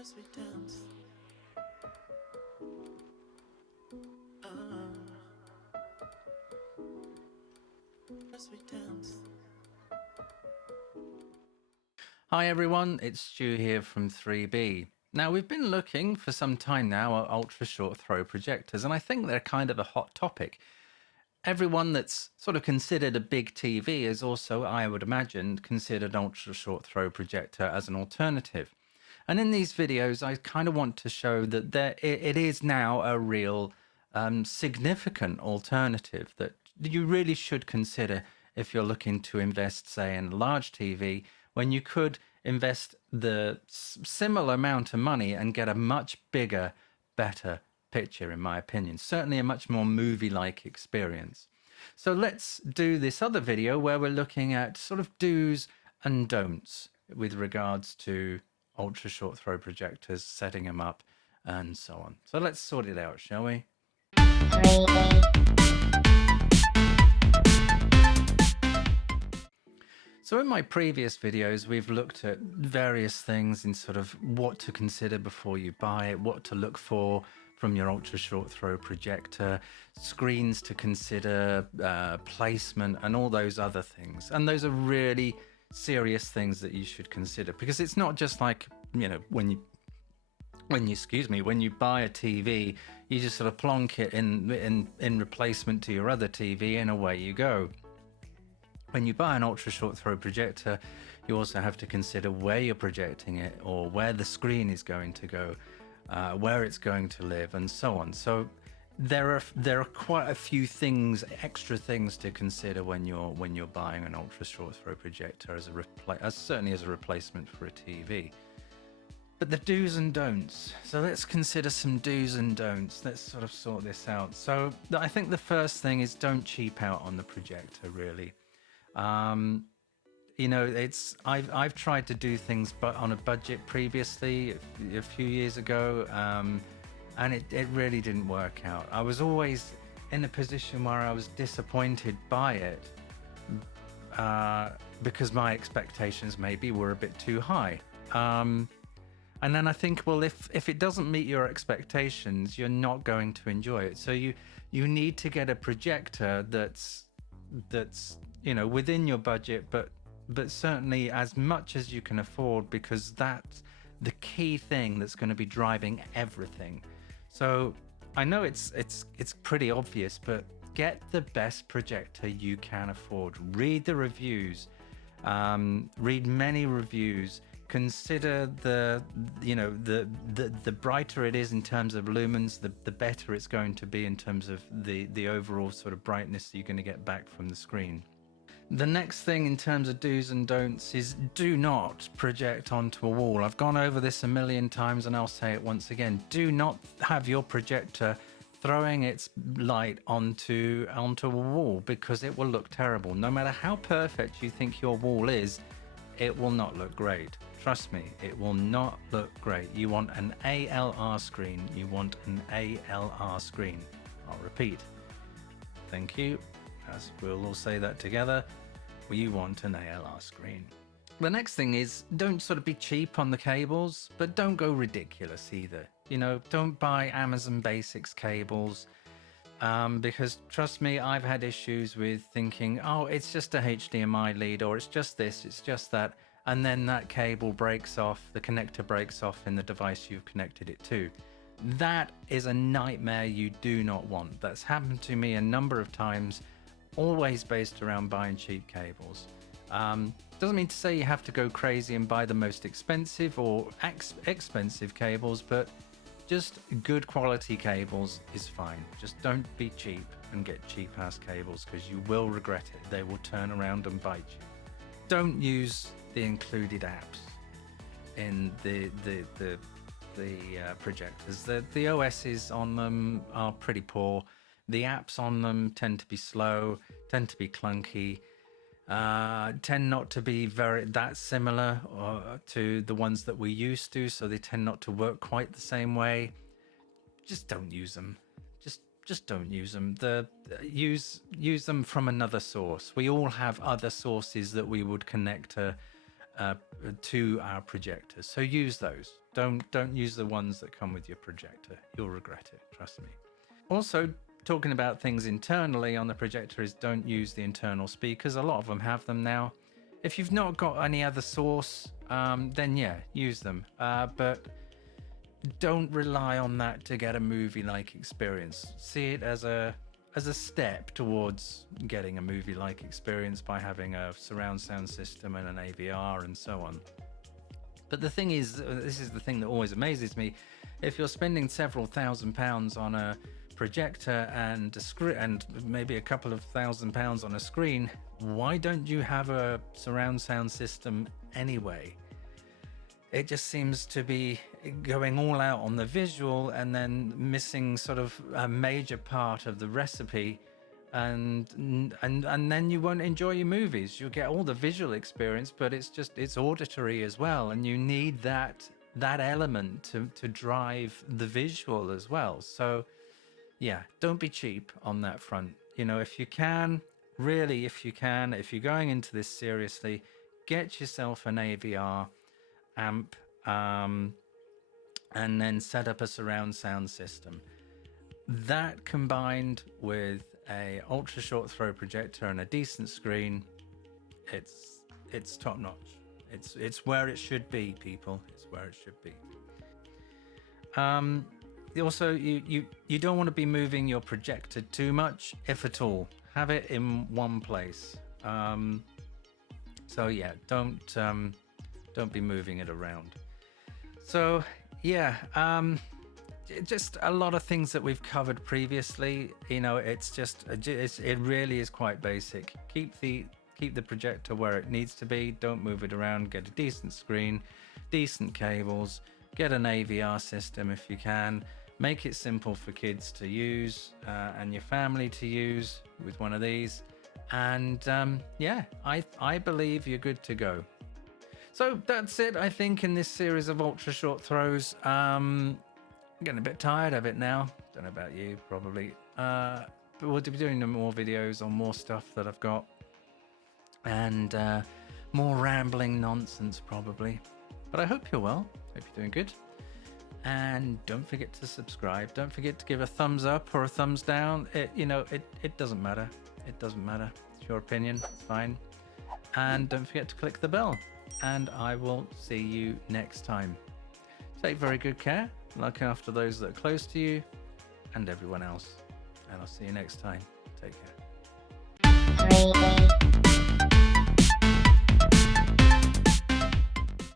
As we dance, as we dance. Hi everyone, it's Stu here from 3B. Now we've been looking for some time now at ultra short throw projectors, and I think they're kind of a hot topic. Everyone that's sort of considered a big TV is also, I would imagine, considered ultra short throw projector as an alternative. And in these videos, I kind of want to show that it is now a real significant alternative that you really should consider if you're looking to invest, say, in a large TV, when you could invest the similar amount of money and get a much bigger, better picture, in my opinion. Certainly a much more movie-like experience. So let's do this other video where we're looking at sort of do's and don'ts with regards to ultra short throw projectors, setting them up, and so on. So let's sort it out, shall we? So in my previous videos, we've looked at various things in sort of what to consider before you buy it, what to look for from your ultra short throw projector, screens to consider, placement, and all those other things. And those are really serious things that you should consider, because it's not just like, you know, when you buy a TV, you just sort of plonk it in replacement to your other TV and away you go. When you buy an ultra short throw projector, you also have to consider where you're projecting it, or where the screen is going to go, where it's going to live, and so on. So there are quite a few things, extra things to consider when you're buying an ultra short throw projector certainly as a replacement for a TV. But the do's and don'ts. So let's consider some do's and don'ts. Let's sort of sort this out. So I think the first thing is don't cheap out on the projector, really. You know, I've tried to do things but on a budget previously a few years ago, and it really didn't work out. I was always in a position where I was disappointed by it, because my expectations maybe were a bit too high. And then I think, well, if it doesn't meet your expectations, you're not going to enjoy it. So you need to get a projector that's you know, within your budget, but certainly as much as you can afford, because that's the key thing that's going to be driving everything. So I know it's pretty obvious, but get the best projector you can afford. Read the reviews, read many reviews. Consider the brighter it is in terms of lumens, the better it's going to be in terms of the overall sort of brightness that you're going to get back from the screen. The next thing in terms of do's and don'ts is do not project onto a wall. I've gone over this a million times and I'll say it once again. Do not have your projector throwing its light onto a wall, because it will look terrible. No matter how perfect you think your wall is, it will not look great. Trust me, it will not look great. You want an ALR screen. You want an ALR screen. I'll repeat. Thank you. As we'll all say that together. You want an ALR screen. The next thing is, don't sort of be cheap on the cables, but don't go ridiculous either. You know, don't buy Amazon Basics cables, because trust me, I've had issues with thinking, oh, it's just a HDMI lead, or it's just this, it's just that, and then that cable breaks off, the connector breaks off in the device you've connected it to. That is a nightmare you do not want. That's happened to me a number of times, always based around buying cheap cables. Doesn't mean to say you have to go crazy and buy the most expensive or expensive cables, but just good quality cables is fine. Just don't be cheap and get cheap ass cables, because you will regret it. They will turn around and bite you. Don't use the included apps in the projectors. The OSs on them are pretty poor. The apps on them tend to be slow, tend to be clunky, tend not to be that similar to the ones that we used to, so they tend not to work quite the same way. Just don't use them. Just don't use them. Use them from another source. We all have other sources that we would connect a to our projectors. So use those. Don't use the ones that come with your projector. You'll regret it, trust me. Also, talking about things internally on the projector is don't use the internal speakers. A lot of them have them now. If you've not got any other source, then yeah, use them. But don't rely on that to get a movie-like experience. See it as a step towards getting a movie-like experience by having a surround sound system and an AVR and so on. But the thing is, this is the thing that always amazes me, if you're spending several £1,000s on a projector and a screen and maybe a couple of £1,000 on a screen, why don't you have a surround sound system anyway? It just seems to be going all out on the visual and then missing sort of a major part of the recipe, and then you won't enjoy your movies. You'll get all the visual experience, but it's auditory as well, and you need that element to drive the visual as well. So yeah, don't be cheap on that front. You know, if you can, if you're going into this seriously, get yourself an AVR amp, and then set up a surround sound system. That combined with a ultra short throw projector and a decent screen, it's top notch. It's where it should be, people. It's where it should be. Also, you don't want to be moving your projector too much, if at all. Have it in one place. So yeah, don't be moving it around. So yeah, just a lot of things that we've covered previously. You know, it really is quite basic. Keep the projector where it needs to be. Don't move it around. Get a decent screen, decent cables. Get an AVR system if you can. Make it simple for kids to use and your family to use with one of these. And yeah, I believe you're good to go. So that's it, I think, in this series of ultra short throws. I'm getting a bit tired of it now. Don't know about you, probably. But we'll be doing more videos on more stuff that I've got. And more rambling nonsense, probably. But I hope you're well. Hope you're doing good. And don't forget to subscribe. Don't forget to give a thumbs up or a thumbs down. It doesn't matter. It doesn't matter. It's your opinion. It's fine. And don't forget to click the bell. And I will see you next time. Take very good care. Look after those that are close to you and everyone else. And I'll see you next time. Take care.